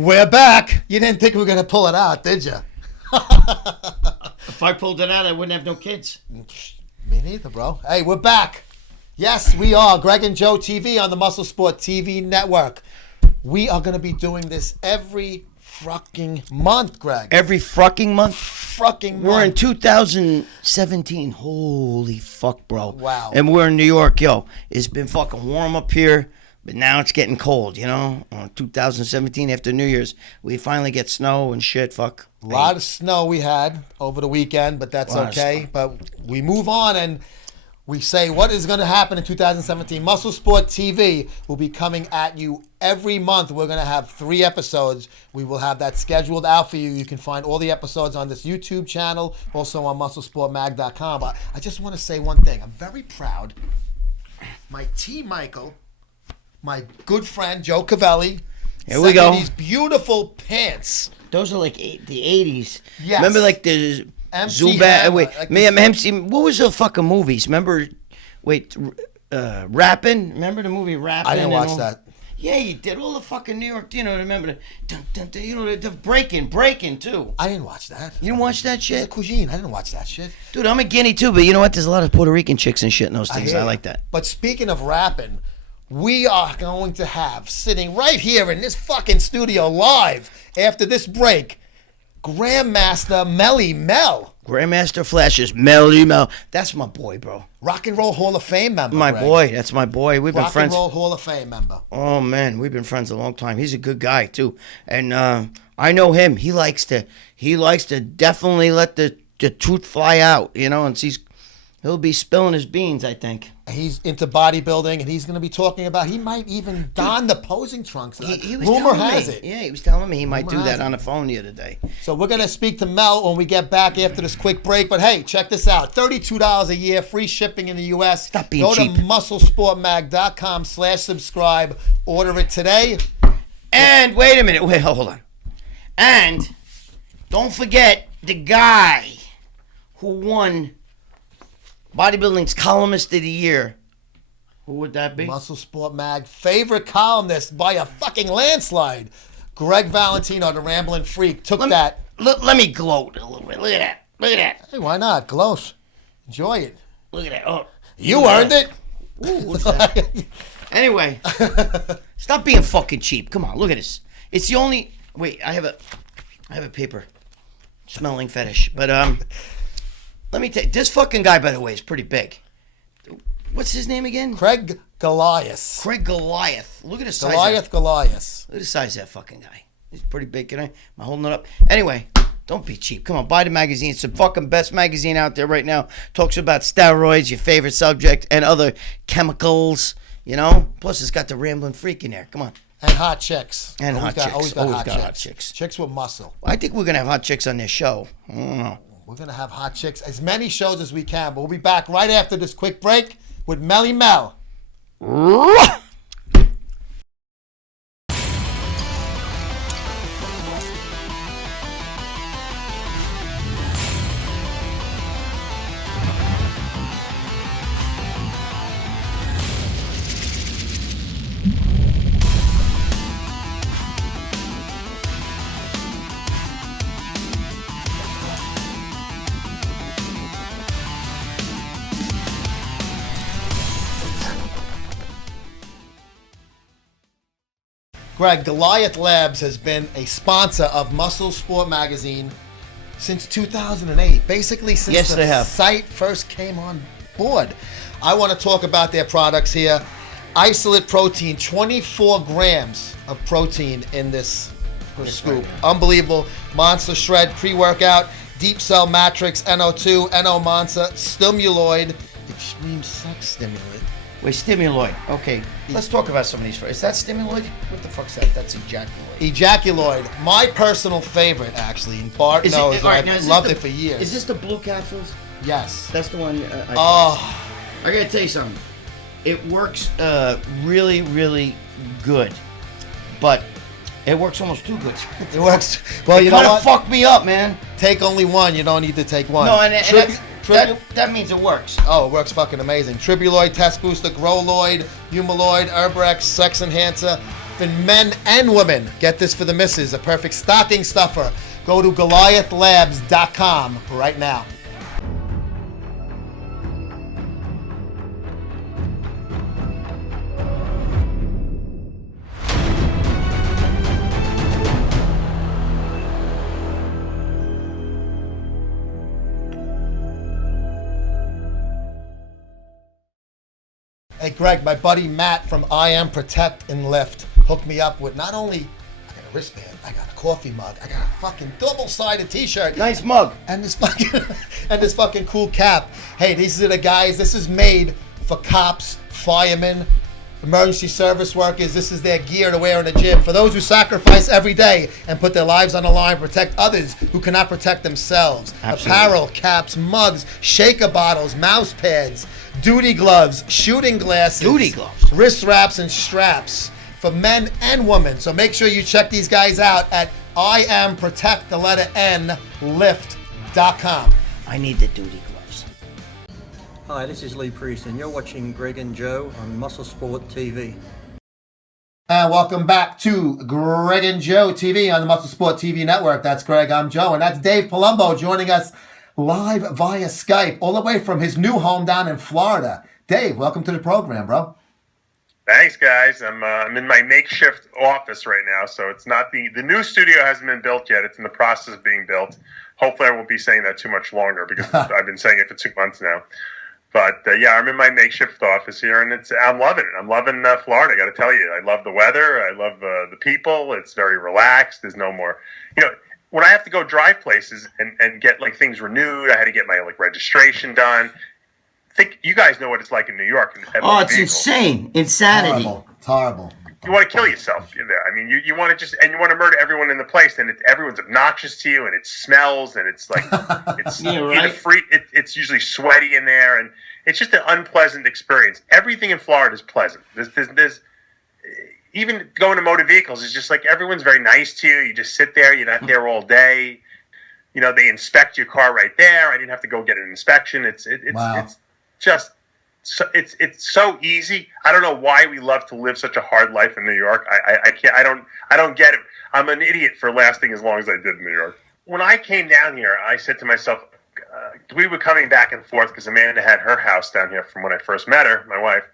We're back. You didn't think we were going to pull it out, did you? If I pulled it out, I wouldn't have no kids. Me neither, bro. Hey, we're back. Yes, we are. Greg and Joe TV on the MuscleSport TV network. We are going to be doing this every fucking month, Greg. Every fucking month? Fucking month. We're in 2017. Holy fuck, bro. Wow. And we're in New York, yo. It's been fucking warm up here, but now it's getting cold, you know? 2017 after New Year's, we finally get snow and shit, fuck. A lot of snow we had over the weekend, but that's okay. But we move on and we say what is going to happen in 2017. MuscleSport TV will be coming at you every month. We're going to have 3 episodes. We will have that scheduled out for you. You can find all the episodes on this YouTube channel, also on MuscleSportMag.com. But I just want to say one thing. I'm very proud. My T. Michael, my good friend Joe Cavelli, here we go. These beautiful pants. Those are like the 80s. Yes. Remember like the MC Zubat? Hammer, Wait, like MC. What was the fucking movies? Remember? Wait, Rappin'? Remember the movie Rappin'? I didn't watch that. Yeah, you did all the fucking New York. You know, remember the dun, dun, dun, you know the breaking too. I didn't watch that. You didn't watch that It's shit, a cuisine. I didn't watch that shit. dude. I'm a Guinea too, but you know what? There's a lot of Puerto Rican chicks and shit in those things. I like that. But speaking of rapping, we are going to have sitting right here in this fucking studio live after this break, Grandmaster Melle Mel. Grandmaster Flashes, Melle Mel. That's my boy, bro. Rock and Roll Hall of Fame member. My Greg. boy. That's my boy. We've been Rock friends. and Roll Hall of Fame member. Oh man, we've been friends a long time. He's a good guy too, and I know him. He likes to definitely let the truth fly out, you know. And he'll be spilling his beans, I think. He's into bodybuilding, and he's going to be talking about. He might even don the posing trunks. He was Rumor telling has me. it. Yeah, he was telling me he might Rumor do has that it. on the phone the other day. So we're going to speak to Mel when we get back after this quick break. But hey, check this out. $32 a year, free shipping in the U.S. Stop being Go cheap. to MuscleSportMag.com/subscribe. Order it today. And wait a minute. Wait, hold on. And don't forget the guy who won Bodybuilding's Columnist of the Year. Who would that be? MuscleSport Mag favorite columnist by a fucking landslide. Gregg Valentino, the Rambling Freak, took that. Let me gloat a little bit. Look at that. Look at that. Hey, why not? Gloat. Enjoy it. Look at that. Oh, You earned it. Ooh, what's that? Anyway, stop being fucking cheap. Come on, look at this. It's the only. Wait, I have a paper smelling fetish. But let me take this fucking guy. By the way, is pretty big. What's his name again? Craig Goliath. Craig Goliath. Look at the size. Goliath. Look at the size of that fucking guy. He's pretty big. Am I holding it up? Anyway, don't be cheap. Come on, buy the magazine. It's the fucking best magazine out there right now. Talks about steroids, your favorite subject, and other chemicals. You know. Plus, it's got the Rambling Freak in there. Come on. And hot chicks. And always hot chicks. Always got hot chicks. Chicks with muscle. I think we're gonna have hot chicks on this show. I don't know. We're going to have hot chicks. As many shows as we can. But we'll be back right after this quick break with Melle Mel. Greg, Goliath Labs has been a sponsor of MuscleSport magazine since 2008. Basically since Yes, they have. site first came on board. I want to talk about their products here. Isolate Protein, 24 grams of protein in this scoop. Unbelievable. Monster Shred pre-workout, Deep Cell Matrix, NO2, NO Monster, Stimuloid, Extreme Sex Stimulant. Wait, Stimuloid. Okay, let's talk about some of these first. Is that Stimuloid? What the fuck's that? That's Ejaculoid. Ejaculoid, my personal favorite, actually. And Bart knows, all right, I've now, loved it for years. Is this the blue capsules? Yes. That's the one. I gotta tell you something. It works really, really good, but it works almost too good. It works. Well, you know kind of what? fucked me up, man. Take only one. You don't need to take one. No, and that means it works. Oh, it works fucking amazing. Tribuloid, Test Booster, Growloid, Humaloid, Herbrex, Sex Enhancer, for men and women. Get this for the missus, a perfect stocking stuffer. Go to GoliathLabs.com right now. Hey Greg, my buddy Matt from I Am Protect and Lift hooked me up with not only I got a wristband, I got a coffee mug, I got a fucking double-sided T-shirt, Nice mug. and this fucking cool cap. Hey, these are the guys. This is made for cops, firemen, emergency service workers. This is their gear to wear in the gym. For those who sacrifice every day and put their lives on the line, protect others who cannot protect themselves. Absolutely. Apparel, caps, mugs, shaker bottles, mouse pads, duty gloves, shooting glasses, Duty gloves. wrist wraps, and straps for men and women. So make sure you check these guys out at IamProtectLift.com. I need the duty gloves. Hi, this is Lee Priest, and you're watching Greg and Joe on MuscleSport TV. And welcome back to Greg and Joe TV on the MuscleSport TV network. That's Greg, I'm Joe, and that's Dave Palumbo joining us live via Skype, all the way from his new home down in Florida. Dave, welcome to the program, bro. Thanks, guys. I'm in my makeshift office right now, so it's not the new studio hasn't been built yet. It's in the process of being built. Hopefully, I won't be saying that too much longer because I've been saying it for 2 months now. But yeah, I'm in my makeshift office here, and I'm loving it. I'm loving Florida. I got to tell you, I love the weather. I love the people. It's very relaxed. There's no more, when I have to go drive places and get like things renewed, I had to get my registration done. Think you guys know what it's like in New York. Oh, it's insane. Insanity. It's horrible. You want to kill yourself there. I mean, you want to you want to murder everyone in the place, and everyone's obnoxious to you, and it smells, and it's like it's Yeah, right. It's usually sweaty in there, and it's just an unpleasant experience. Everything in Florida is pleasant. There's even going to motor vehicles is just like everyone's very nice to you. You just sit there. You're not there all day. They inspect your car right there. I didn't have to go get an inspection. Wow. It's just it's so easy. I don't know why we love to live such a hard life in New York. I can't. I don't get it. I'm an idiot for lasting as long as I did in New York. When I came down here, I said to myself, we were coming back and forth because Amanda had her house down here from when I first met her, my wife.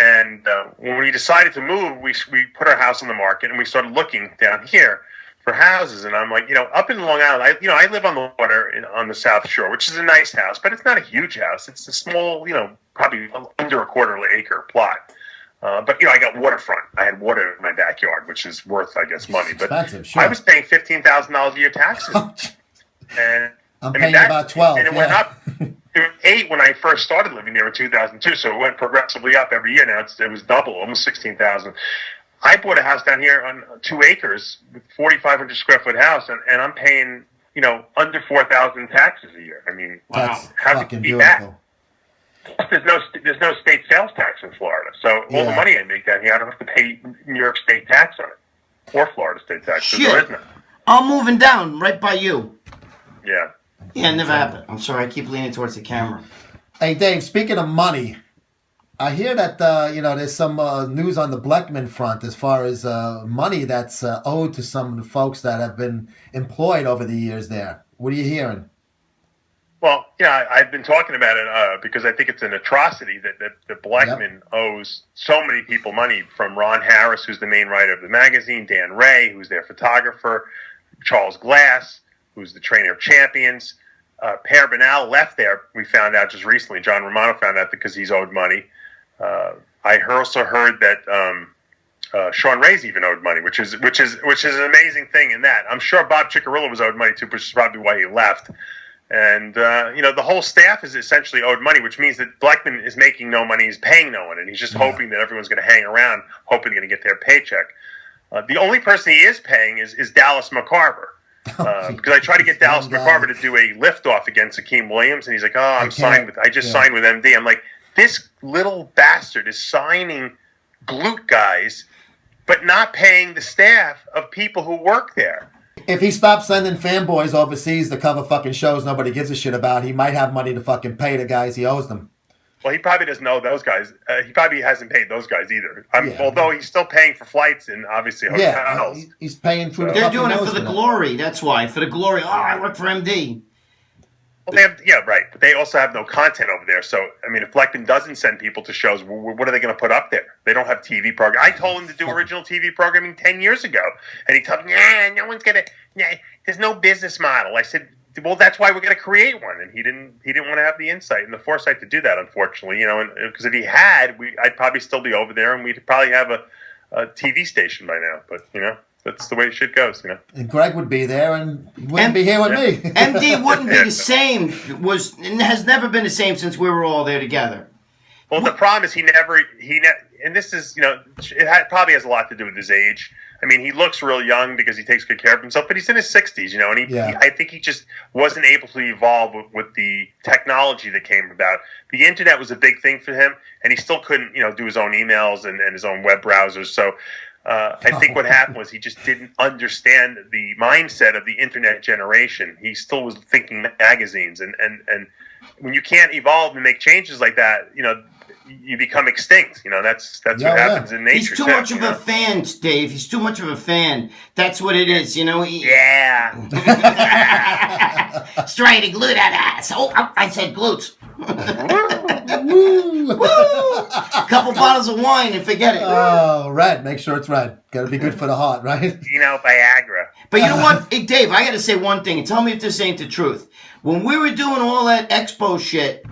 And when we decided to move, we put our house on the market and we started looking down here for houses. And I'm like, up in Long Island, I live on the water on the South Shore, which is a nice house, but it's not a huge house. It's a small, probably under a quarter acre plot. But I got waterfront. I had water in my backyard, which is worth, I guess, money. But expensive, sure. I was paying $15,000 a year taxes, and I'm paying about 12. And it went up. It was 8 when I first started living there in 2002, so it went progressively up every year. Now it was double, almost 16,000. I bought a house down here on 2 acres with 4,500 square foot house, and I'm paying under 4,000 taxes a year. I mean, That's how fucking do you beat beautiful. that? There's no state sales tax in Florida, so all the money I make down here, I don't have to pay New York state tax on it or Florida state tax. So there is none. I'm moving down right by you. Yeah. Yeah, it never happened. I'm sorry, I keep leaning towards the camera. Hey, Dave, speaking of money, I hear that, there's some news on the Bleckman front as far as money that's owed to some of the folks that have been employed over the years there. What are you hearing? Well, yeah, I've been talking about it because I think it's an atrocity that Bleckman owes so many people money, from Ron Harris, who's the main writer of the magazine, Dan Ray, who's their photographer, Charles Glass, who's the trainer of champions. Per Banal left there, we found out just recently. John Romano found out because he's owed money. I also heard that Sean Ray's even owed money, which is an amazing thing in that. I'm sure Bob Ciccarello was owed money too, which is probably why he left. And, the whole staff is essentially owed money, which means that Bleckman is making no money. He's paying no one, and he's just hoping that everyone's going to hang around, hoping they're going to get their paycheck. The only person he is paying is Dallas McCarver. Because I tried to get Dallas McCarver to do a liftoff against Akeem Williams, and he's like, I signed with MD. I'm like, this little bastard is signing glute guys, but not paying the staff of people who work there. If he stops sending fanboys overseas to cover fucking shows nobody gives a shit about, he might have money to fucking pay the guys he owes them. Well, he probably doesn't know those guys. He probably hasn't paid those guys either. Although he's still paying for flights and obviously hotels. Yeah, he's paying for the They're fucking doing it nose for the that. glory. That's why. For the glory. Oh, I work for MD. Well, they have, right. But they also have no content over there. So, I mean, if Blackman doesn't send people to shows, what are they going to put up there? They don't have TV program. I told him to do original TV programming 10 years ago. And he told me, no one's going to, there's no business model. I said, well, that's why we're going to create one. And he didn't want to have the insight and the foresight to do that, unfortunately. Because if he had, I'd probably still be over there and we'd probably have a TV station by now. But, that's the way shit goes, And Greg would be there and wouldn't be here with me. MD wouldn't be the same. Has never been the same since we were all there together. Well, the problem is and this is, probably has a lot to do with his age. I mean, he looks real young because he takes good care of himself, but he's in his 60s, and I think he just wasn't able to evolve with the technology that came about. The internet was a big thing for him, and he still couldn't, do his own emails and his own web browsers. So I think what happened was he just didn't understand the mindset of the internet generation. He still was thinking magazines, and when you can't evolve and make changes like that, you become extinct. That's what happens in nature. He's too much of a fan, Dave. He's too much of a fan. That's what it is. Yeah. Straight and glue that ass. Oh, I said glutes. Couple bottles of wine and forget it. Oh, red. Make sure it's red. Got to be good for the heart, right? Viagra. But you know what? Hey, Dave, I got to say one thing, and tell me if this ain't the truth. When we were doing all that expo shit,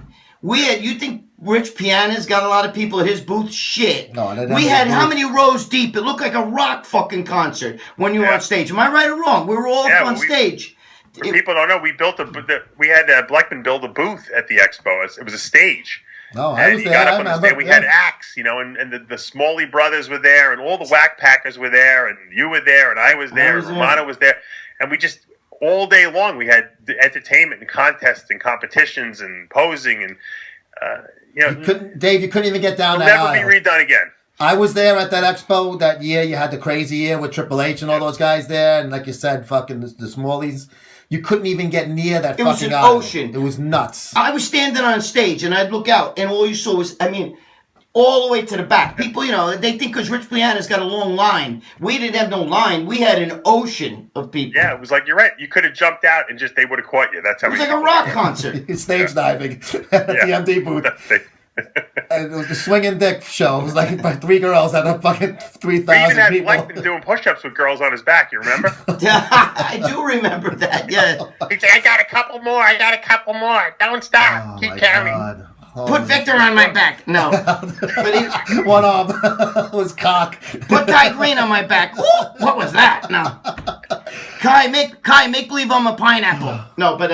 you think Rich Piana's got a lot of people at his booth? Shit. No, we had how many rows deep? It looked like a rock fucking concert when you were on stage. Am I right or wrong? We were all up on stage. People don't know, we had Blackman build a booth at the expo. It was a stage. No, I was there. I remember. We had acts, and the Smalley brothers were there, and all the Whack Packers were there, and you were there, and I was there, and Romano was there, and we just all day long we had entertainment and contests and competitions and posing and Dave, you couldn't even get down it'll that never aisle. be redone again. I was there at that expo that year. You had the crazy year with Triple H and all those guys there, and like you said, fucking the Smalleys. You couldn't even get near that fucking aisle. It was an ocean. It was nuts. I was standing on stage, and I'd look out, and all you saw was, all the way to the back. People, they think because Rich Piana's got a long line. We didn't have no line. We had an ocean of people. Yeah, it was like, you're right. You could have jumped out and they would have caught you. That's how it was like a rock concert. Stage diving at the MD booth. And it was the swinging dick show. It was like by 3 girls out of fucking 3,000 people. We even had Blackman doing push-ups with girls on his back. You remember? I do remember that. Yeah. He'd say, I got a couple more. Don't stop. Keep counting. Put Victor on my back. No. But one arm was cock. Put Kai Green on my back. Ooh, what was that? No. Kai, make believe I'm a pineapple. No, but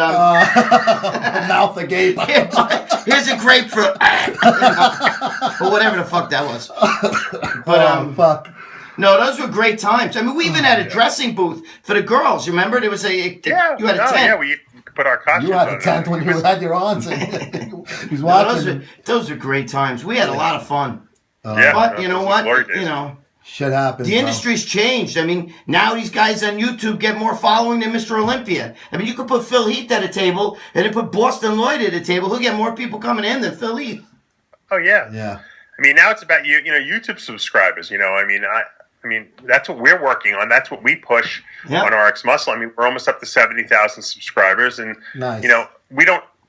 mouth agape. Here's a grapefruit. Or whatever the fuck that was. But fuck. No, those were great times. We even had a dressing booth for the girls. Remember, there was you had a tent. Yeah, we put our costumes on. You had a tent when you had your aunts. He's watching. Those are great times. We had a lot of fun. But you know what? Shit happens. The industry's changed. Now these guys on YouTube get more following than Mr. Olympia. You could put Phil Heath at a table and then put Boston Lloyd at a table. He'll get more people coming in than Phil Heath. Oh yeah. Yeah. Now it's about YouTube subscribers. That's what we're working on. That's what we push on RX Muscle. We're almost up to 70,000 subscribers, and nice.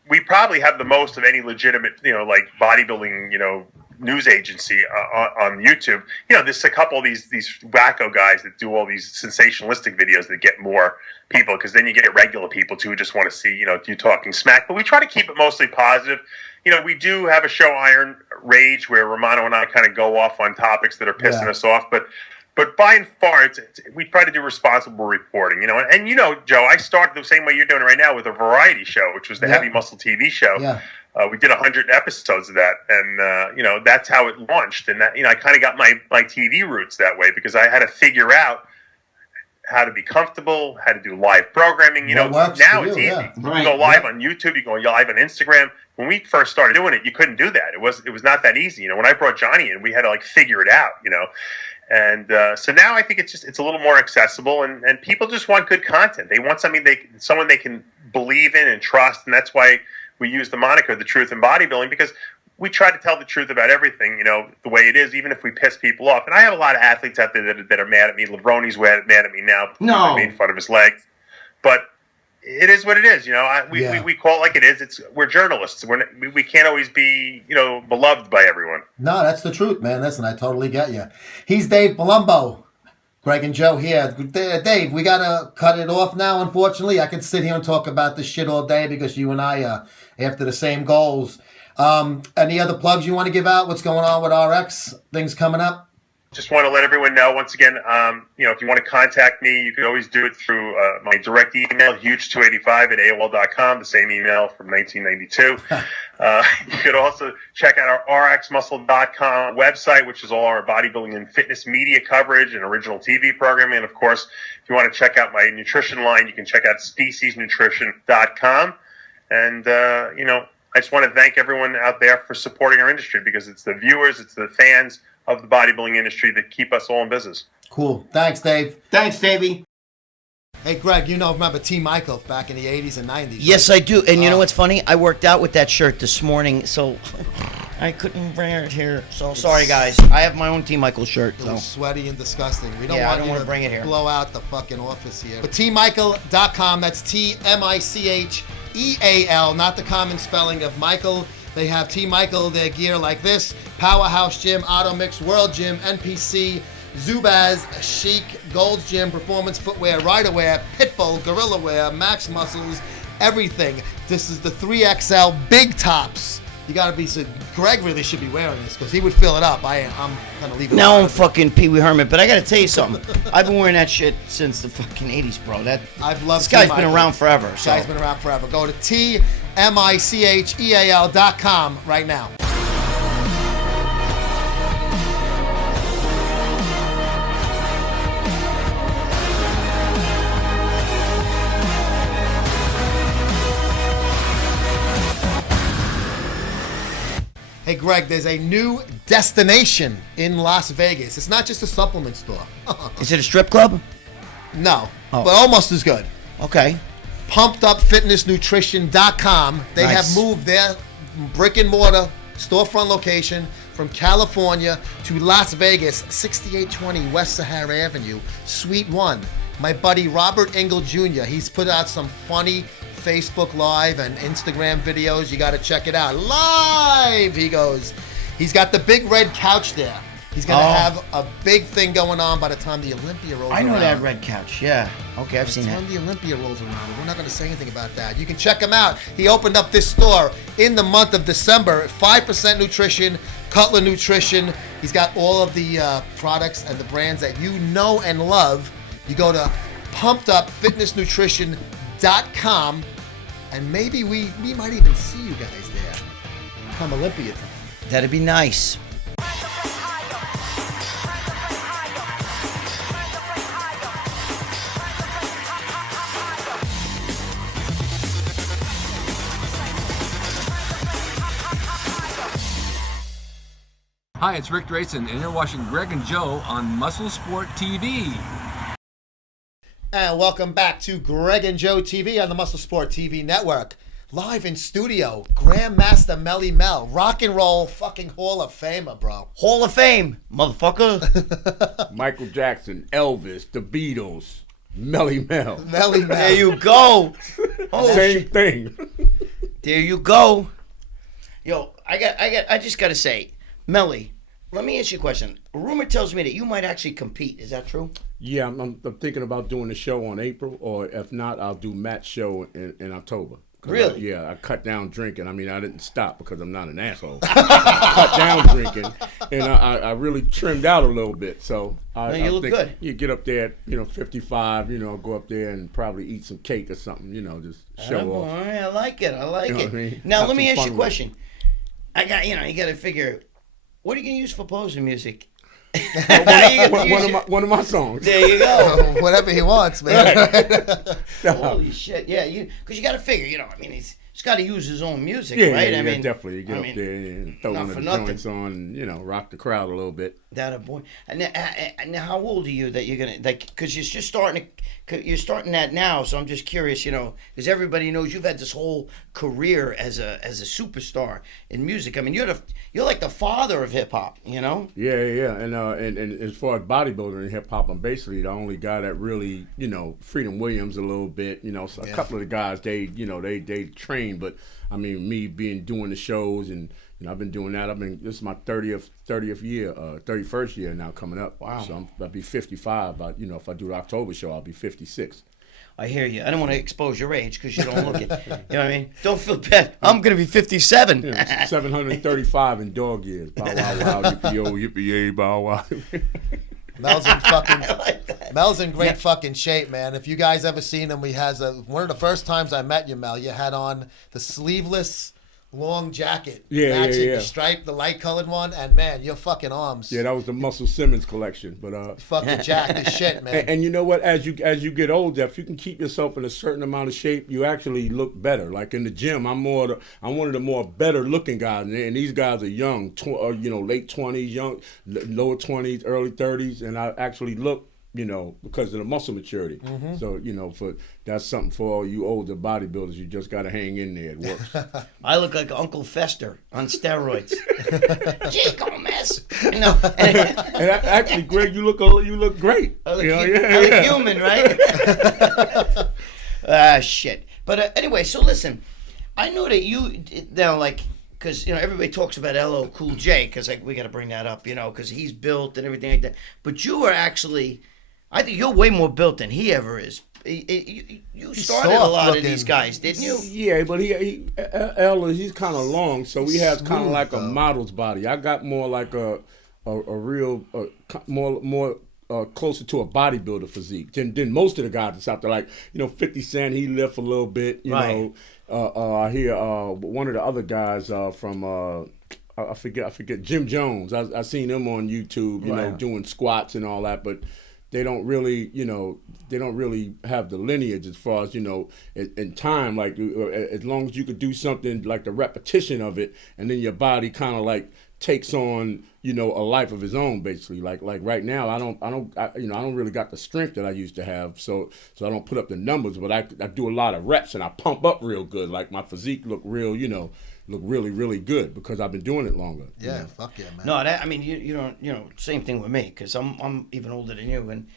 We probably have the most of any legitimate like bodybuilding news agency on YouTube. There's a couple of these wacko guys that do all these sensationalistic videos that get more people, because then you get regular people too who just want to see you talking smack. But we try to keep it mostly positive. We do have a show, Iron Rage, where Romano and I kind of go off on topics that are pissing us off, but by and far, we try to do responsible reporting, And Joe, I started the same way you're doing it right now with a variety show, which was the Heavy Muscle TV show. Yeah. We did 100 episodes of that, and that's how it launched. And that, I kind of got my TV roots that way, because I had to figure out how to be comfortable, how to do live programming. Now it's easy. Yeah. You can go live on YouTube, you can go live on Instagram. When we first started doing it, you couldn't do that. It was not that easy. When I brought Johnny in, we had to figure it out. And so now I think it's a little more accessible, and people just want good content. They want someone they can believe in and trust, and that's why we use the moniker The Truth in Bodybuilding, because we try to tell the truth about everything, the way it is, even if we piss people off. And I have a lot of athletes out there that are mad at me. Lebroni's mad at me now because I made fun of his legs. But it is what it is. We call it like it is. We're journalists. We can't always be, beloved by everyone. No, that's the truth, man. Listen, I totally get you. He's Dave Palumbo. Greg and Joe here. Dave, we got to cut it off now, unfortunately. I could sit here and talk about this shit all day because you and I are after the same goals. Any other plugs you want to give out? What's going on with RX? Things coming up? Just want to let everyone know, once again, if you want to contact me, you can always do it through my direct email, huge285@AOL.com, the same email from 1992. You could also check out our rxmuscle.com website, which is all our bodybuilding and fitness media coverage and original TV programming. And, of course, if you want to check out my nutrition line, you can check out speciesnutrition.com. And, I just want to thank everyone out there for supporting our industry because it's the viewers, it's the fans of the bodybuilding industry that keep us all in business. Cool. Thanks, Dave. Thanks, Davey. Hey, Greg, remember T. Michael back in the 80s and 90s? Yes, I do. And you know what's funny? I worked out with that shirt this morning, so I couldn't wear it here. So sorry, guys. I have my own T. Michael shirt. It was sweaty and disgusting. We don't I want don't you want to to bring it here. Blow out the fucking office here. But tmichael.com, that's TMICHEAL, not the common spelling of Michael. They have T. Michael, their gear like this: Powerhouse Gym, Auto Mix, World Gym, NPC, Zubaz, Chic, Gold's Gym, Performance Footwear, Rider Wear, Pitbull, Gorilla Wear, Max Muscles, everything. This is the 3XL big tops. You gotta be, so Greg really should be wearing this because he would fill it up. I'm gonna leave it. Now I'm fucking Pee Wee Herman, but I gotta tell you something. I've been wearing that shit since the fucking 80s, bro. I've loved this guy's T. been Michael. around forever. This guy's been around forever. Go to TMICHEAL.com right now. Hey, Greg, there's a new destination in Las Vegas. It's not just a supplement store. Is it a strip club? No, Oh. but almost as good. Okay. PumpedUpFitnessNutrition.com. They Nice. have moved their brick and mortar storefront location from California to Las Vegas, 6820 West Sahara Avenue, Suite 1. My buddy Robert Engel Jr., he's put out some funny Facebook Live and Instagram videos. You got to check it out. Live, he goes. He's got the big red couch there. He's going to have a big thing going on by the time the Olympia rolls around. I know that red couch. Yeah. Okay, I've seen By that. the time the Olympia rolls around, we're not going to say anything about that. You can check him out. He opened up this store in the month of December. 5% Nutrition, Cutler Nutrition. He's got all of the products and the brands that you know and love. You go to pumpedupfitnessnutrition.com, and maybe we might even see you guys there come Olympia time. That'd be nice. Hi, it's Rick Drayson, and you're watching Greg and Joe on MuscleSport TV. And welcome back to Greg and Joe TV on the MuscleSport TV network. Live in studio, Grandmaster Melle Mel, rock and roll fucking Hall of Famer, bro. Hall of Fame, motherfucker. Michael Jackson, Elvis, the Beatles, Melle Mel. Melle Mel. There you go. Oh, Same thing. there you go. Yo, I just gotta say, Melly, let me ask you a question. A rumor tells me that you might actually compete. Is that true? Yeah, I'm thinking about doing a show on April, or if not, I'll do Matt's show in October. Really? I cut down drinking. I mean, I didn't stop because I'm not an asshole. I cut down drinking, and I really trimmed out a little bit. So you look think good. You get up there at 55. Go up there and probably eat some cake or something. Just show off. All right, I like it. I like You know it. what I mean? Now Have let me some ask you a fun with it. question. I got you got to figure. What are you gonna use for posing music? One of my songs. There you go. Whatever he wants, man. Holy shit! Yeah, because you got to figure. I mean, he's he's got to use his own music, Yeah, right? yeah, I mean, definitely. You get up there and throw not one of for the nothing. joints on, and, rock the crowd a little bit. That a boy. And now, how old are you that you're gonna because you're just starting that now? So I'm just curious, because everybody knows you've had this whole career as a superstar in music. I mean, you're like the father of hip hop, Yeah, and as far as bodybuilding and hip hop, I'm basically the only guy that really, Freedom Williams a little bit, so a couple of the guys they train, but I mean, me doing the shows and. I've been doing that. This is my 30th year, 31st year now coming up. Wow. So I'll be 55. But if I do the October show, I'll be 56. I hear you. I don't want to expose your age because you don't look it. You know what I mean? Don't feel bad. I'm gonna be 57. 735 in dog years. Bow wow wow, yippee-yo, yippee-yay, bow wow. Mel's in great fucking shape, man. If you guys ever seen him, he has one of the first times I met you, Mel. You had on the sleeveless long jacket, matching the stripe, the light colored one, and man, your fucking arms. Yeah, that was the Muscle Simmons collection, but fucking jacked as shit, man. And you know what? As you get older, if you can keep yourself in a certain amount of shape, you actually look better. Like in the gym, I'm one of the more better looking guys, and these guys are young, late 20s, lower 20s, early 30s, and I actually look. Because of the muscle maturity. Mm-hmm. So, that's something for all you older bodybuilders. You just got to hang in there. It works. I look like Uncle Fester on steroids. Gee, Gomez. And actually, Greg, you look great. I look human, right? Shit. But anyway, so listen, I know that you now because everybody talks about LL Cool J because we got to bring that up, because he's built and everything like that. But you are actually. I think you're way more built than he ever is. You started a lot of these guys, didn't you? Yeah, but he's kind of long, so he has kind of like a model's body. I got more like a real more closer to a bodybuilder physique than most of the guys that's out there. Like 50 Cent, he lift a little bit. Right. I hear one of the other guys from. I forget Jim Jones. I seen him on YouTube, doing squats and all that, but. They don't really have the lineage as far as, in time, like as long as you could do something like the repetition of it and then your body kind of like takes on, a life of his own basically. Like right now, I don't really got the strength that I used to have. So I don't put up the numbers, but I do a lot of reps and I pump up real good. Like my physique look real, look really, really good because I've been doing it longer. Yeah, fuck yeah, man. No, you don't. Same thing with me because I'm even older than you, and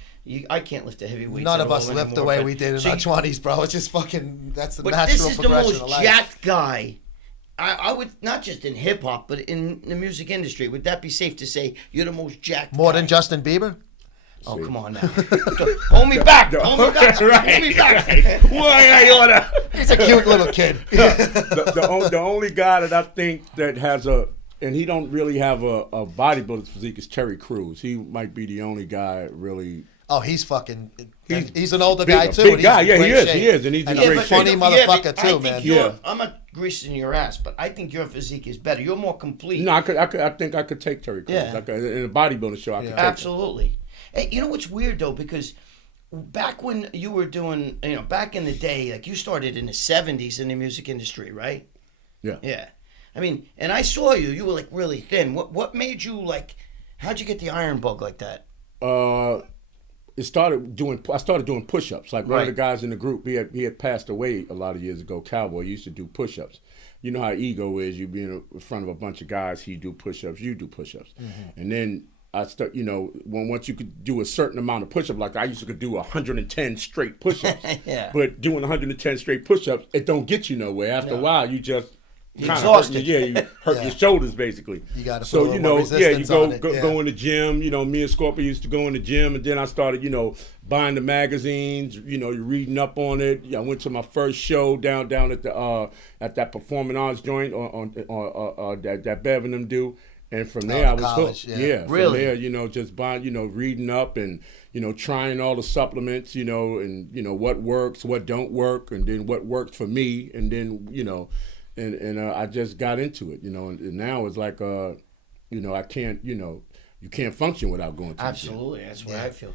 I can't lift a heavy weight. None of us lift the way we did in our 20s, bro. It's just fucking. That's the natural this is the progression most of life. jacked guy. I would not just in hip hop, but in the music industry. Would that be safe to say you're the most jacked? More guy? than Justin Bieber? Oh, come on now. Hold me back. Hold me back. Hold me back. Why He's a cute little kid. The only guy that I think that has and he don't really have a bodybuilder's physique is Terry Crews. He might be the only guy really. Oh, he's fucking. He's an older big, guy too. Big guy, yeah, he is, and he's in great funny shape. motherfucker too, man. I'm not greasing your ass, but I think your physique is better. You're more complete. No, I think I could take Terry Crews. Yeah. In a bodybuilding show, I could take him. Absolutely. Hey, you know what's weird though, because back when you were doing, back in the day, like you started in the 70s in the music industry, right? Yeah. Yeah. I mean, and I saw you. You were like really thin. What made you like? How'd you get the iron bug like that? I started doing push-ups. Like one of the guys in the group, he had passed away a lot of years ago. Cowboy used to do push-ups. You know how ego is. You be in front of a bunch of guys. He do push-ups. You do push-ups. Mm-hmm. And then I start, once you could do a certain amount of push-ups, like I used to do 110 straight push-ups. Yeah. But doing 110 straight push-ups, it don't get you nowhere. After a while, you just exhausted. You hurt your shoulders basically. You got to put a little more you resistance go on it. go in the gym. Me and Scorpio used to go in the gym, and then I started, buying the magazines. You're reading up on it. I went to my first show down at the at that performing arts joint on that Bev and them do. And from there, I was college, hooked. yeah. Really? From there, just buying, reading up and, trying all the supplements, and, what works, what don't work, and then what worked for me. And then, and I just got into it, and now it's like, I can't, you can't function without going to the gym. Absolutely. That's what I feel.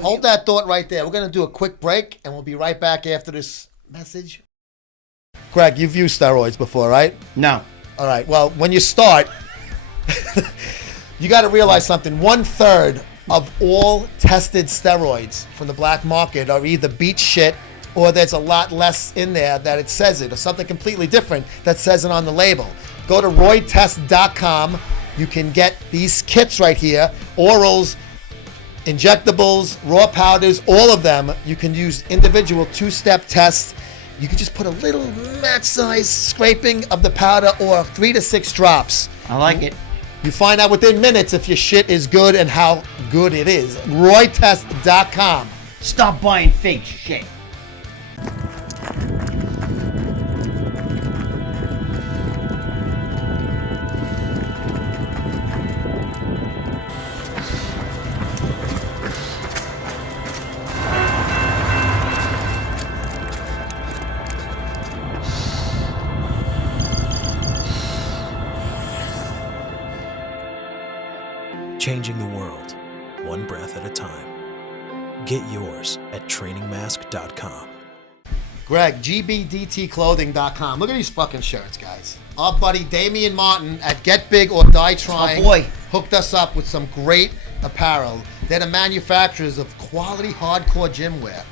Hold that thought right there. We're going to do a quick break, and we'll be right back after this message. Greg, you've used steroids before, right? No. All right. Well, when you start, you got to realize something. 1/3 of all tested steroids from the black market are either beat shit or there's a lot less in there that it says it, or something completely different that says it on the label. Go to roidtest.com. You can get these kits right here, orals, injectables, raw powders, all of them. You can use individual 2-step tests. You can just put a little match-size scraping of the powder or 3 to 6 drops. I like it. You find out within minutes if your shit is good and how good it is. roidtest.com. Stop buying fake shit. Changing the world, one breath at a time. Get yours at trainingmask.com. Greg, gbdtclothing.com. Look at these fucking shirts, guys. Our buddy Damian Martin at Get Big or Die Trying boy. hooked us up with some great apparel. They're the manufacturers of quality hardcore gym wear.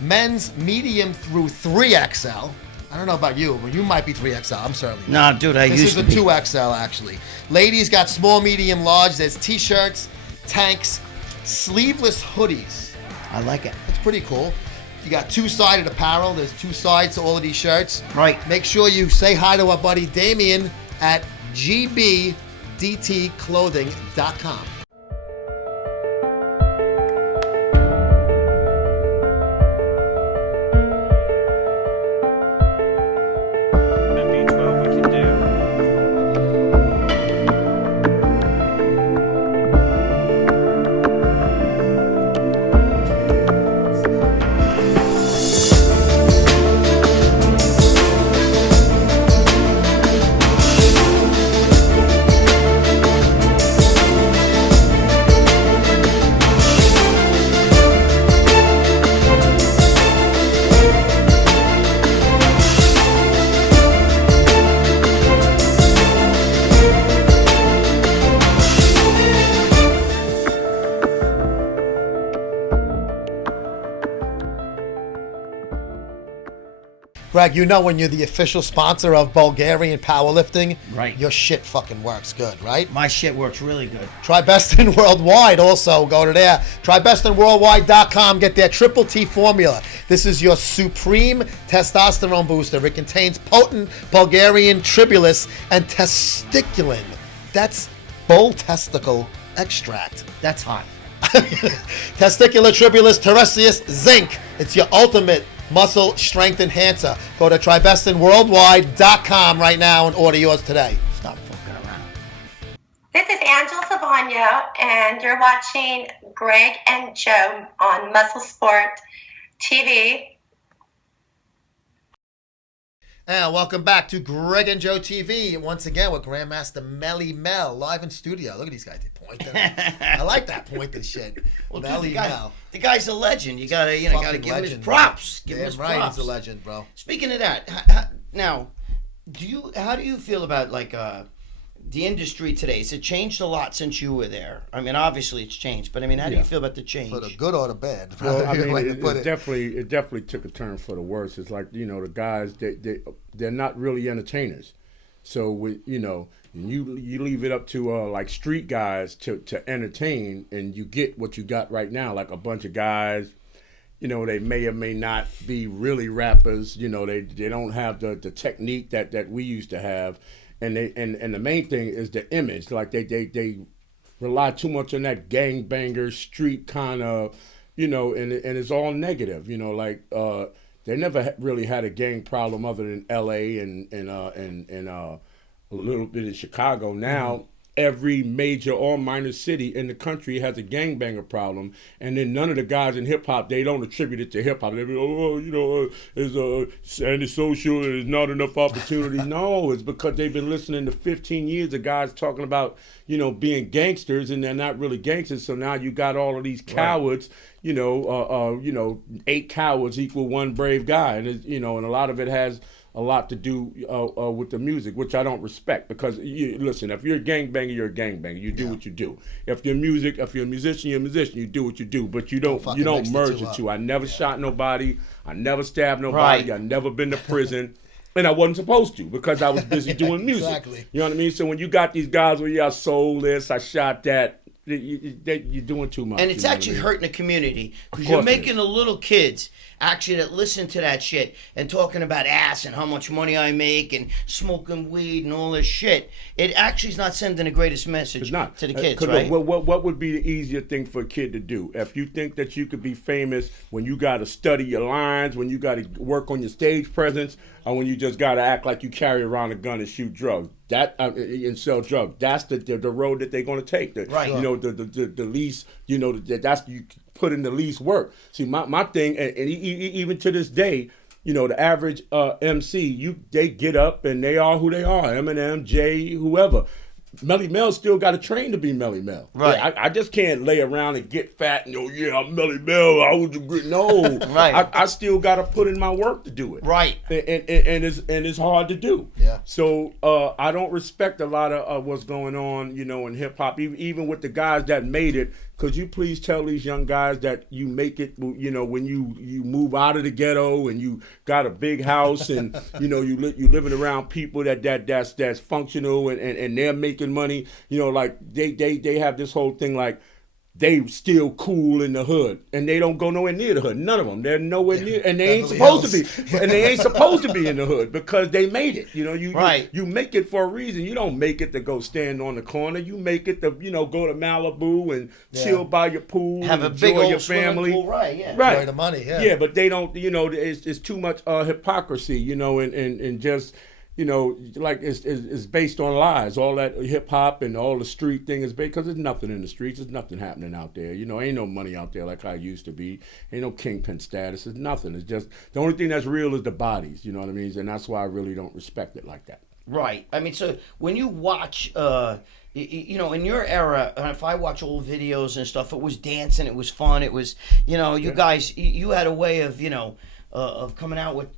Men's medium through 3XL. I don't know about you, but you might be 3XL. I'm certainly not. Nah, dude, I This used is to a be. 2XL, actually. Ladies got small, medium, large. There's t-shirts, tanks, sleeveless hoodies. I like it. It's pretty cool. You got 2-sided apparel. There's 2 sides to all of these shirts. Right. Make sure you say hi to our buddy Damien at gbdtclothing.com. Greg, you know when you're the official sponsor of Bulgarian powerlifting, Right. your shit fucking works good, right? My shit works really good. Try Beston Worldwide also. Go to there. TryBestonWorldwide.com. Get their Triple T formula. This is your supreme testosterone booster. It contains potent Bulgarian tribulus and testiculin. That's bull testicle extract. That's hot. Testicular tribulus terrestrius zinc. It's your ultimate muscle strength enhancer. Go to TryBestonWorldwide.com right now and order yours today. Stop fucking around. This is Angela Savagno, and you're watching Greg and Joe on MuscleSport TV. And welcome back to Greg and Joe TV. Once again with Grandmaster Melle Mel live in studio. Look at these guys. They pointing. I like that pointing shit. Well, Melle dude, Mel. the guy's a legend. You gotta, gotta Fucking give him his legend, props. bro. Give him his Damn right, props. he's a legend, bro. Speaking of that, now, how do you feel about the industry today? Has it changed a lot since you were there? I mean, obviously it's changed, but I mean, how do you feel about the change? For the good or the bad? Well, I mean, Like to it put it. definitely took a turn for the worse. It's like, the guys, they're not really entertainers. So you leave it up to like street guys to entertain, and you get what you got right now, like a bunch of guys. They may or may not be really rappers. They don't have the technique that we used to have, and the main thing is the image. Like they rely too much on that gangbanger street kind of, and it's all negative. They never really had a gang problem other than L.A. and a little bit in Chicago. Now every major or minor city in the country has a gangbanger problem, and then none of the guys in hip hop, they don't attribute it to hip hop. They be, it's antisocial. There's not enough opportunity. No, it's because they've been listening to 15 years of guys talking about being gangsters, and they're not really gangsters. So now you got all of these cowards. 8 cowards equal 1 brave guy, and and a lot of it has a lot to do with the music, which I don't respect because listen, if you're a gangbanger, you're a gangbanger. You do what you do. If you're a musician, you're a musician. You do what you do, but you don't merge the two. I never shot nobody. I never stabbed nobody. Right. I never been to prison. And I wasn't supposed to because I was busy doing music. Exactly. You know what I mean? So when you got these guys where I sold this, I shot that, you're doing too much. And it's actually hurting the community because you're making the little kids actually that listen to that shit and talking about ass and how much money I make and smoking weed and all this shit. It actually is not sending the greatest message to the kids, right? What would be the easier thing for a kid to do? If you think that you could be famous when you got to study your lines, when you got to work on your stage presence, or when you just got to act like you carry around a gun and shoot drugs, and sell drugs, that's the road that they're going to take. Right. You know, the least, you know, that's you put in the least work. See, my thing, and even to this day, you know, the average MC, they get up and they are who they are. Eminem, Jay, whoever. Melle Mel still got to train to be Melle Mel. Right. I just can't lay around and get fat and I'm Melle Mel. I was a great. No. Right. I still got to put in my work to do it. Right. And it's hard to do. Yeah. So I don't respect a lot of what's going on, you know, in hip hop, even with the guys that made it. Could you please tell these young guys that you make it, you know, when you move out of the ghetto and you got a big house and, you know, you living around people that's functional and they're making money, you know, like they have this whole thing like they still cool in the hood and they don't go nowhere near the hood. None of them. They're nowhere near, and they ain't supposed to be. And they ain't supposed to be in the hood because they made it. You know, you make it for a reason. You don't make it to go stand on the corner. You make it to, you know, go to Malibu and chill by your pool, have and a big enjoy old your family. Pool, right? Yeah. Right. Enjoy the money. Yeah. Yeah, but they don't. You know, it's too much hypocrisy. You know, and just. You know, like it's based on lies. All that hip hop and all the street thing is based because there's nothing in the streets. There's nothing happening out there. You know, ain't no money out there like how it used to be. Ain't no kingpin status. There's nothing. It's just the only thing that's real is the bodies. You know what I mean? And that's why I really don't respect it like that. Right. I mean, so when you watch, you know, in your era, if I watch old videos and stuff, it was dancing, it was fun, it was, you know, you guys, you had a way of, you know, of coming out with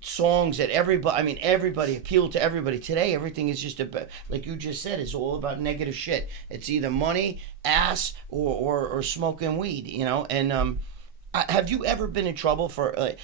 songs that everybody appealed to everybody. Today, everything is just about, like you just said, it's all about negative shit. It's either money, ass, or smoking weed, you know. And have you ever been in trouble for,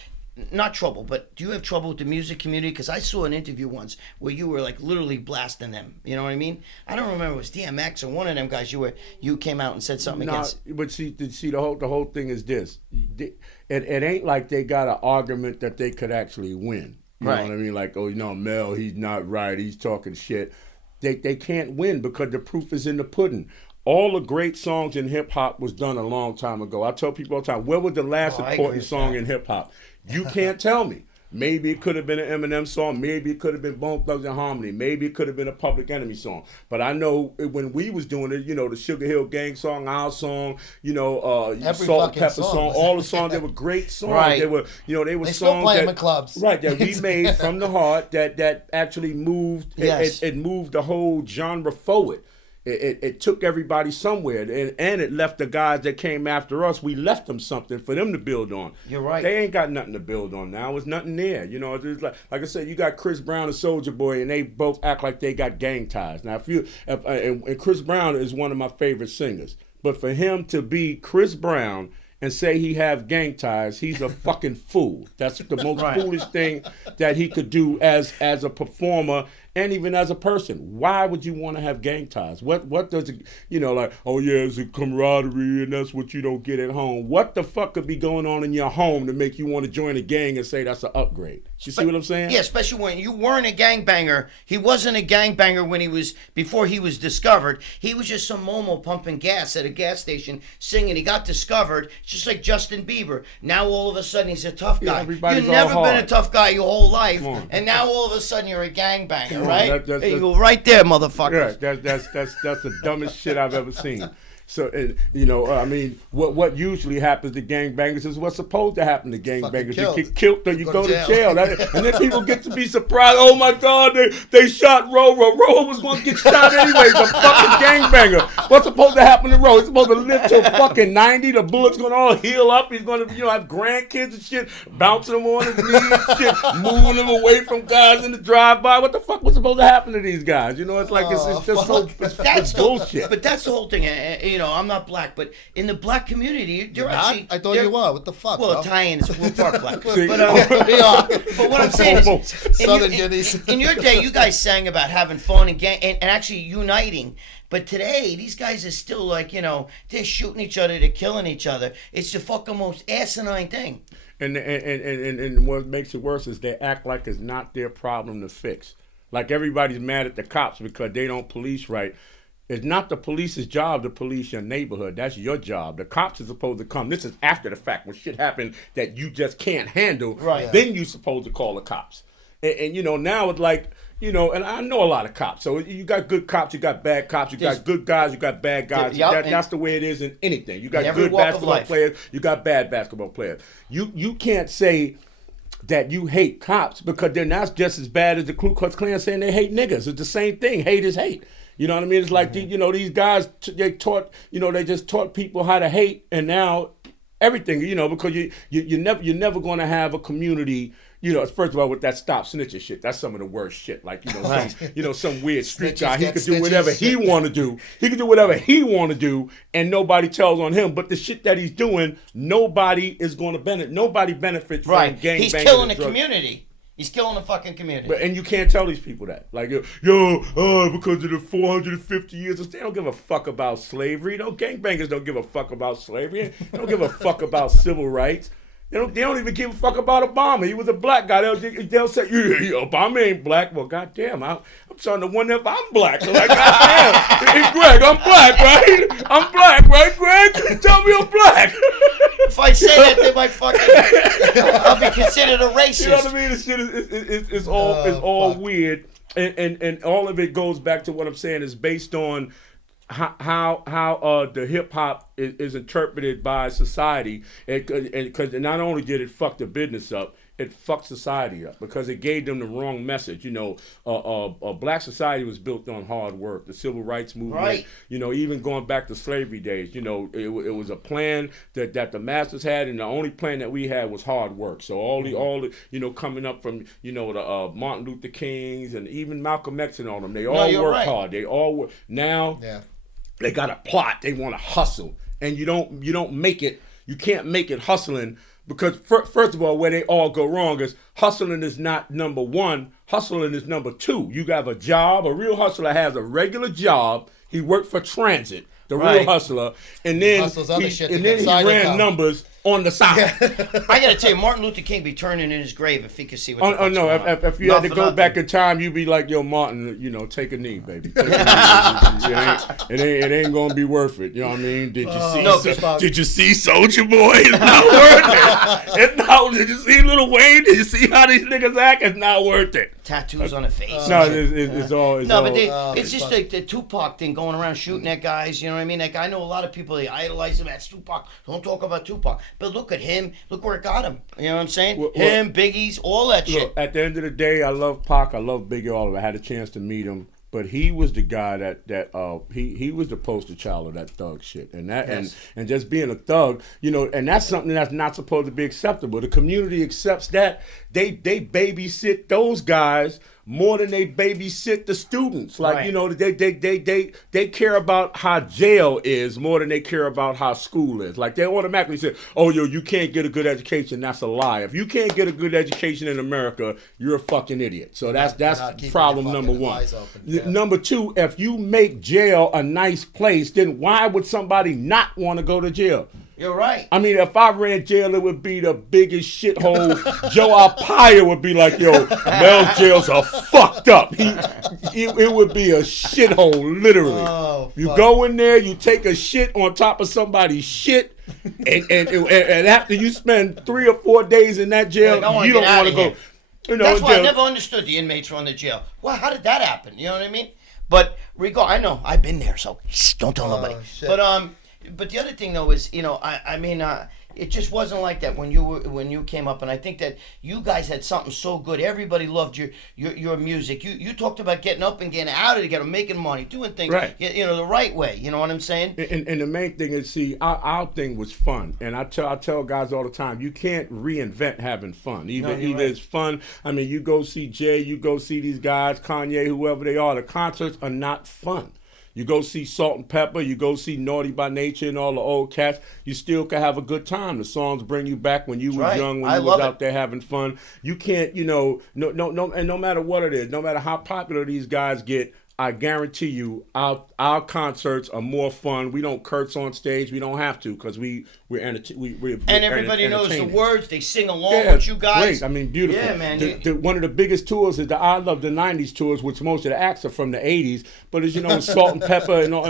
not trouble, but do you have trouble with the music community? Because I saw an interview once where you were like literally blasting them. You know what I mean? I don't remember if it was DMX or one of them guys. You came out and said something against. But see, the whole thing is this. It ain't like they got an argument that they could actually win. You know what I mean? Like, oh, you know, Mel, he's not right. He's talking shit. They can't win because the proof is in the pudding. All the great songs in hip hop was done a long time ago. I tell people all the time, where was the last important song in hip hop? You can't tell me. Maybe it could have been an Eminem song. Maybe it could have been Bone Thugs and Harmony. Maybe it could have been a Public Enemy song. But I know when we was doing it, you know, the Sugar Hill Gang song, our song, you know, Salt and Pepper song, all the songs, they were great songs. Right. They were, you know, they were They songs still play that, them in clubs. Right, that we made from the heart that actually moved. Yes. It moved the whole genre forward. It took everybody somewhere, and it left the guys that came after us. We left them something for them to build on. You're right. They ain't got nothing to build on now. There's nothing there. You know, it's like I said, you got Chris Brown and Soulja Boy, and they both act like they got gang ties. Now, and Chris Brown is one of my favorite singers, but for him to be Chris Brown and say he have gang ties, he's a fucking fool. That's the most foolish thing that he could do as a performer and even as a person. Why would you want to have gang ties? What does it, you know, like, oh yeah, it's a camaraderie and that's what you don't get at home. What the fuck could be going on in your home to make you want to join a gang and say that's an upgrade? You see what I'm saying? Yeah, especially when you weren't a gangbanger. He wasn't a gangbanger before he was discovered. He was just some Momo pumping gas at a gas station singing. He got discovered, just like Justin Bieber. Now all of a sudden he's a tough guy. You've never been a tough guy your whole life, and now all of a sudden you're a gangbanger, right? There you go, right there, motherfucker. Yeah, that's the dumbest shit I've ever seen. So, and, I mean, what usually happens to gangbangers is what's supposed to happen to gangbangers. You get killed or you go to jail. And then people get to be surprised. Oh my God, they shot Ro. Ro was going to get shot anyway. He's a fucking gangbanger. What's supposed to happen to Ro? He's supposed to live till fucking 90. The bullet's going to all heal up. He's going to, have grandkids and shit, bouncing them on his knees and shit, moving them away from guys in the drive-by. What the fuck was supposed to happen to these guys? It's like it's just it's bullshit. But that's the whole thing. I'm not black, but in the black community, they're actually. I thought you were. What the fuck? Well, bro? Italians, we're part black. We are. But what I'm saying is, Southern Guineas. In your day, you guys sang about having fun and actually uniting. But today, these guys are still like, they're shooting each other, they're killing each other. It's the fucking most asinine thing. And what makes it worse is they act like it's not their problem to fix. Like everybody's mad at the cops because they don't police right. It's not the police's job to police your neighborhood. That's your job. The cops are supposed to come. This is after the fact when shit happened that you just can't handle. Right. Then you're supposed to call the cops. And now it's like, and I know a lot of cops. So you got good cops, you got bad cops, you got good guys, you got bad guys. That's the way it is in anything. You got good basketball players, you got bad basketball players. You can't say that you hate cops because they're not just as bad as the Ku Klux Klan saying they hate niggas. It's the same thing. Hate is hate. You know what I mean? It's like, these guys, they just taught people how to hate, and now everything, because you're never going to have a community. First of all, with that stop snitching shit, that's some of the worst shit. Like, some weird street guy, he could do whatever he want to do. He could do whatever he want to do, and nobody tells on him. But the shit that he's doing, nobody is going to benefit. Nobody benefits from gangbanging. He's killing the community. He's killing the fucking community. And you can't tell these people that. Like, because of the 450 years, they don't give a fuck about slavery. No, gangbangers don't give a fuck about slavery. They don't give a fuck about civil rights. They don't even give a fuck about Obama. He was a black guy. They'll say, Obama ain't black. Well, goddamn, I'm starting to wonder if I'm black. Like, goddamn, hey, Greg, I'm black, right? I'm black, right, Greg? Tell me I'm black. If I say that, they might I'll be considered a racist. You know what I mean? This shit is all weird, and all of it goes back to what I'm saying is based on how the hip hop is interpreted by society, and because not only did it fuck the business up, it fucked society up because it gave them the wrong message. Black society was built on hard work. The civil rights movement, right. Even going back to slavery days, it was a plan that the masters had, and the only plan that we had was hard work. So all the coming up from the Martin Luther Kings and even Malcolm X and all them, they all worked hard. They all work. Now they got a plot. They want to hustle, and you don't make it. You can't make it hustling. Because first of all, where they all go wrong is hustling is not number one. Hustling is number two. You have a job. A real hustler has a regular job. He worked for transit, the real hustler, and then he ran numbers on the side. I got to tell you, Martin Luther King be turning in his grave if he could see what. If you had to go back in time, you'd be like, yo, Martin, take a knee, baby. Take a knee. It ain't gonna be worth it. You know what I mean? Did you see Soulja Boy? It's not worth it. Did you see Lil Wayne? Did you see how these niggas act? It's not worth it. Tattoos on the face. It's all. It's just like the Tupac thing going around shooting at guys. You know what I mean? Like I know a lot of people they idolize him. That's Tupac. Don't talk about Tupac. But look at him. Look where it got him. You know what I'm saying? Him, Biggie's, all that shit. At the end of the day, I love Pac. I love Biggie. All of it. I had a chance to meet him. But he was the guy that he was the poster child of that thug shit, and and just being a thug, and that's something that's not supposed to be acceptable. The community accepts that. They babysit those guys more than they babysit the students. Like, they care about how jail is more than they care about how school is. Like, they automatically say, oh, you can't get a good education. That's a lie. If you can't get a good education in America, you're a fucking idiot. So that's problem number one. Number two, if you make jail a nice place, then why would somebody not want to go to jail? You're right. I mean, if I ran jail, it would be the biggest shithole. Joe Arpaio would be like, yo, Mel's jails are fucked up. It would be a shithole, literally. Oh, you go in there, you take a shit on top of somebody's shit, and after you spend 3 or 4 days in that jail, you don't want to go. That's why I never understood the inmates run the jail. Well, how did that happen? You know what I mean? But I know I've been there, so don't tell nobody. Shit. But But the other thing though is, I mean, it just wasn't like that when you came up, and I think that you guys had something so good. Everybody loved your music. You talked about getting up and getting out of together, making money, doing things, right. The right way. You know what I'm saying? And the main thing is, see, our thing was fun, and I tell guys all the time, you can't reinvent having fun. Either right. it's fun. I mean, you go see Jay, you go see these guys, Kanye, whoever they are. The concerts are not fun. You go see Salt and Pepper, you go see Naughty by Nature and all the old cats, you still can have a good time. The songs bring you back when you was young, when you was out there having fun. You can't, no, and no matter what it is, no matter how popular these guys get, I guarantee you, our concerts are more fun. We don't curse on stage. We don't have to because we're and everybody knows the words. They sing along yeah, with you guys. Great. I mean, beautiful. Yeah, man. One of the biggest tours is the I Love the '90s tours, which most of the acts are from the '80s. But as you know, Salt and Pepper and all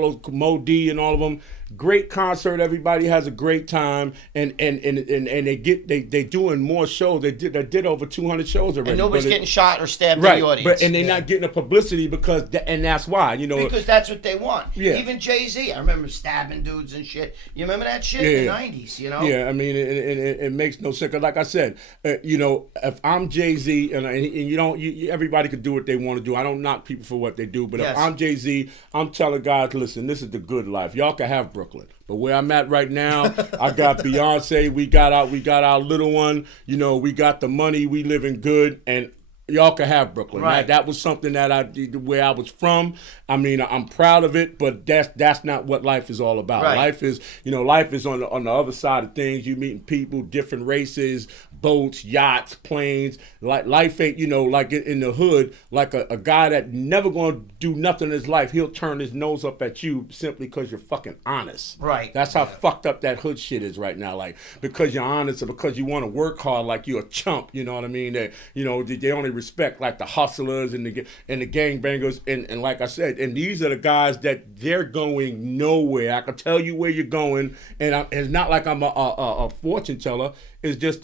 those Mo D and all of them. Great concert. Everybody has a great time, and they doing more shows. They did over 200 shows already. And nobody's getting shot or stabbed right, in the audience. And they're not getting the publicity because that's why, Because that's what they want. Yeah. Even Jay-Z, I remember stabbing dudes and shit. You remember that shit in the 90s, Yeah, I mean, it makes no sense. 'Cause like I said, if I'm Jay-Z, and everybody could do what they want to do. I don't knock people for what they do, but if I'm Jay-Z, I'm telling guys, listen, this is the good life. Y'all can have Brooklyn. But where I'm at right now, I got Beyonce, we got our little one, we got the money, we living good, and y'all can have Brooklyn. Right. That was something that where I was from. I mean, I'm proud of it, but that's not what life is all about. Right. Life is on the other side of things. You meeting people, different races, boats, yachts, planes. Like life ain't, like in the hood, like a guy that never gonna do nothing in his life. He'll turn his nose up at you simply because you're fucking honest. Right. That's how fucked up that hood shit is right now. Like because you're honest or because you want to work hard, like you're a chump. You know what I mean? That they only respect like the hustlers and the gangbangers and like I said, and these are the guys that they're going nowhere. I can tell you where you're going, and it's not like I'm a fortune teller. It's just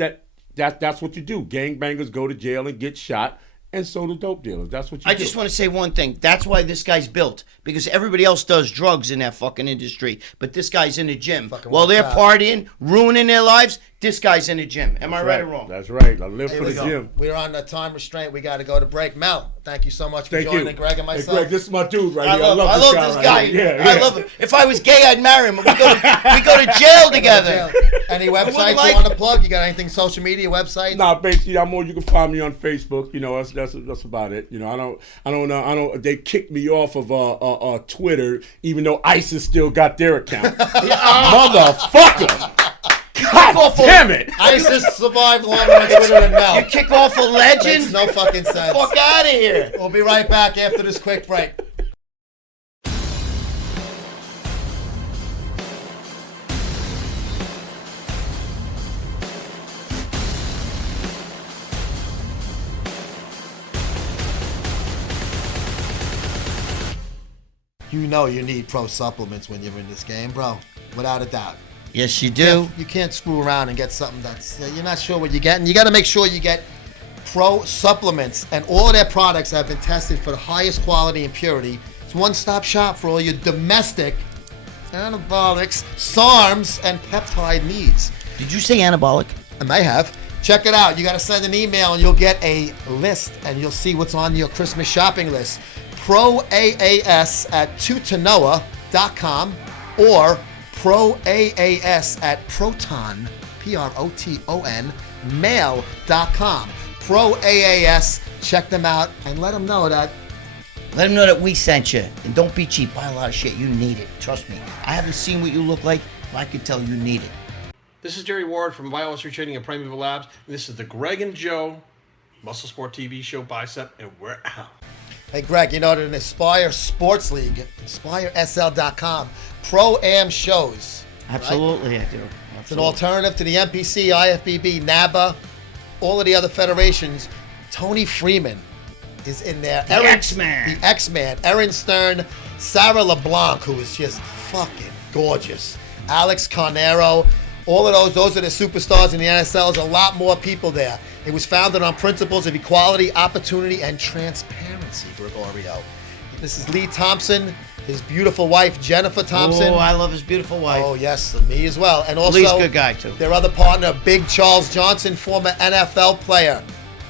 that's what you do. Gangbangers go to jail and get shot, and so do dope dealers. That's what you do. I just want to say one thing. That's why this guy's built. Because everybody else does drugs in that fucking industry. But this guy's in the gym. While they're partying, ruining their lives, this guy's in the gym. Am I right or wrong? That's right. I live for the gym. We're on a time restraint. We got to go to break. Mel, thank you so much for joining Greg and myself. Hey, Greg, this is my dude right here. I love this guy. Yeah. I love him. If I was gay, I'd marry him. We go to jail together. Any websites you want to plug? You got anything social media website? Nah, basically, you can find me on Facebook. That's about it. I don't. They kicked me off of Twitter, even though ISIS still got their account. Motherfucker. God damn it! ISIS survived longer on Twitter than Mel. You kick off a legend? Makes no fucking sense. Fuck out of here. We'll be right back after this quick break. You need pro supplements when you're in this game, bro. Without a doubt. Yes, you do. You can't screw around and get something that's you're not sure what you're getting. You got to make sure you get pro supplements, and all of their products have been tested for the highest quality and purity. It's one-stop shop for all your domestic anabolics, SARMs, and peptide needs. Did you say anabolic? I may have. Check it out. You got to send an email, and you'll get a list, and you'll see what's on your Christmas shopping list. ProAAS at tutanoa.com or ProAAS at Proton, Proton, mail.com. ProAAS, check them out and let them know that we sent you. And don't be cheap. Buy a lot of shit. You need it. Trust me. I haven't seen what you look like, but I can tell you need it. This is Jerry Ward from Biomass Retraining and Primeval Labs. And this is the Greg and Joe Muscle Sport TV show, Bicep, and we're out. Hey, Greg, that in Inspire Sports League, InspireSL.com, Pro-Am shows. Absolutely, right? I do. Absolutely. It's an alternative to the NPC, IFBB, NABA, all of the other federations. Tony Freeman is in there. The X-Man. The X-Man. Erin Stern, Sarah LeBlanc, who is just fucking gorgeous. Alex Carnero. All of those are the superstars in the NSL. There's a lot more people there. It was founded on principles of equality, opportunity, and transparency, Gregorio. This is Lee Thompson. his beautiful wife, Jennifer Thompson. Oh, I love his beautiful wife. Oh, yes, me as well. And also, Lee's a good guy, too. Their other partner, Big Charles Johnson, former NFL player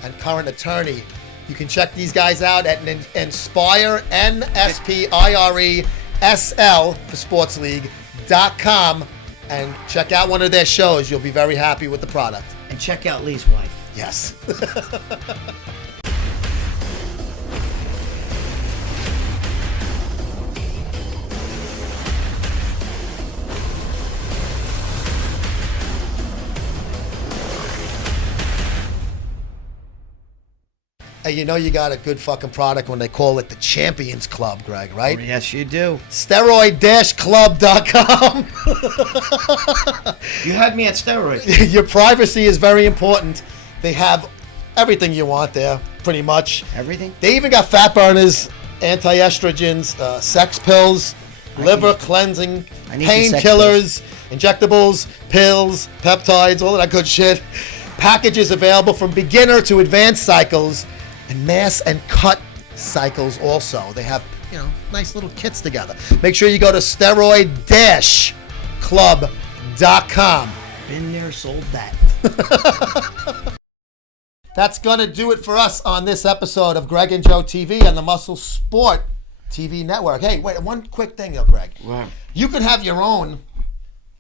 and current attorney. You can check these guys out at Inspire, NSPIRESL for Sports League.com, and check out one of their shows. You'll be very happy with the product. And check out Lee's wife. Yes. Hey, you know you got a good fucking product when they call it the Champions Club, Greg, right? Oh, yes, you do. Steroid-club.com. You had me at steroids. Your privacy is very important. They have everything you want there, pretty much. Everything? They even got fat burners, anti-estrogens, sex pills, liver cleansing, painkillers, injectables, pills, peptides, all of that good shit. Packages available from beginner to advanced cycles, and mass and cut cycles also. They have, nice little kits together. Make sure you go to steroid-club.com. Been there, sold that. That's going to do it for us on this episode of Greg and Joe TV and the Muscle Sport TV network. Hey, wait, one quick thing though, Greg. Wow. You can have your own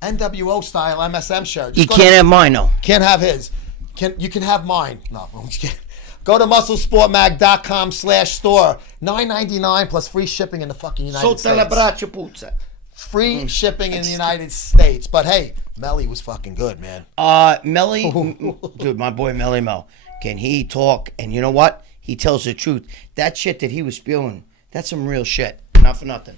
NWO style MSM shirt. You can't have mine, though. Can't have his. You can have mine. No, I'm just kidding. Go to musclesportmag.com/store. $9.99 plus free shipping in the fucking United States. Free shipping in the United States. But hey, Melly was fucking good, man. Dude, my boy Melle Mel. Can he talk? And you know what? He tells the truth. That shit that he was spewing, that's some real shit. Not for nothing.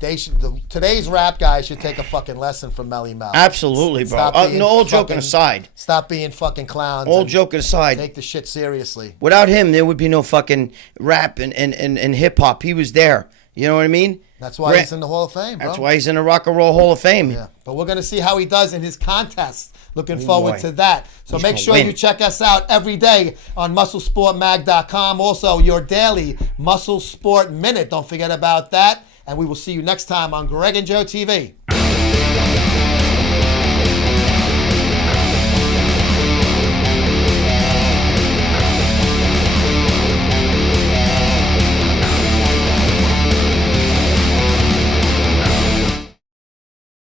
Today's rap guys should take a fucking lesson from Melle Mel. Absolutely, bro. No, all joking aside. Stop being fucking clowns. All joking aside. Take the shit seriously. Without him, there would be no fucking rap and hip hop. He was there. You know what I mean? That's why he's in the Hall of Fame, bro. That's why he's in the Rock and Roll Hall of Fame. Yeah, but we're going to see how he does in his contest. Looking forward to that. So make sure you check us out every day on MuscleSportMag.com. Also, your daily Muscle Sport Minute. Don't forget about that. And we will see you next time on Greg and Joe TV.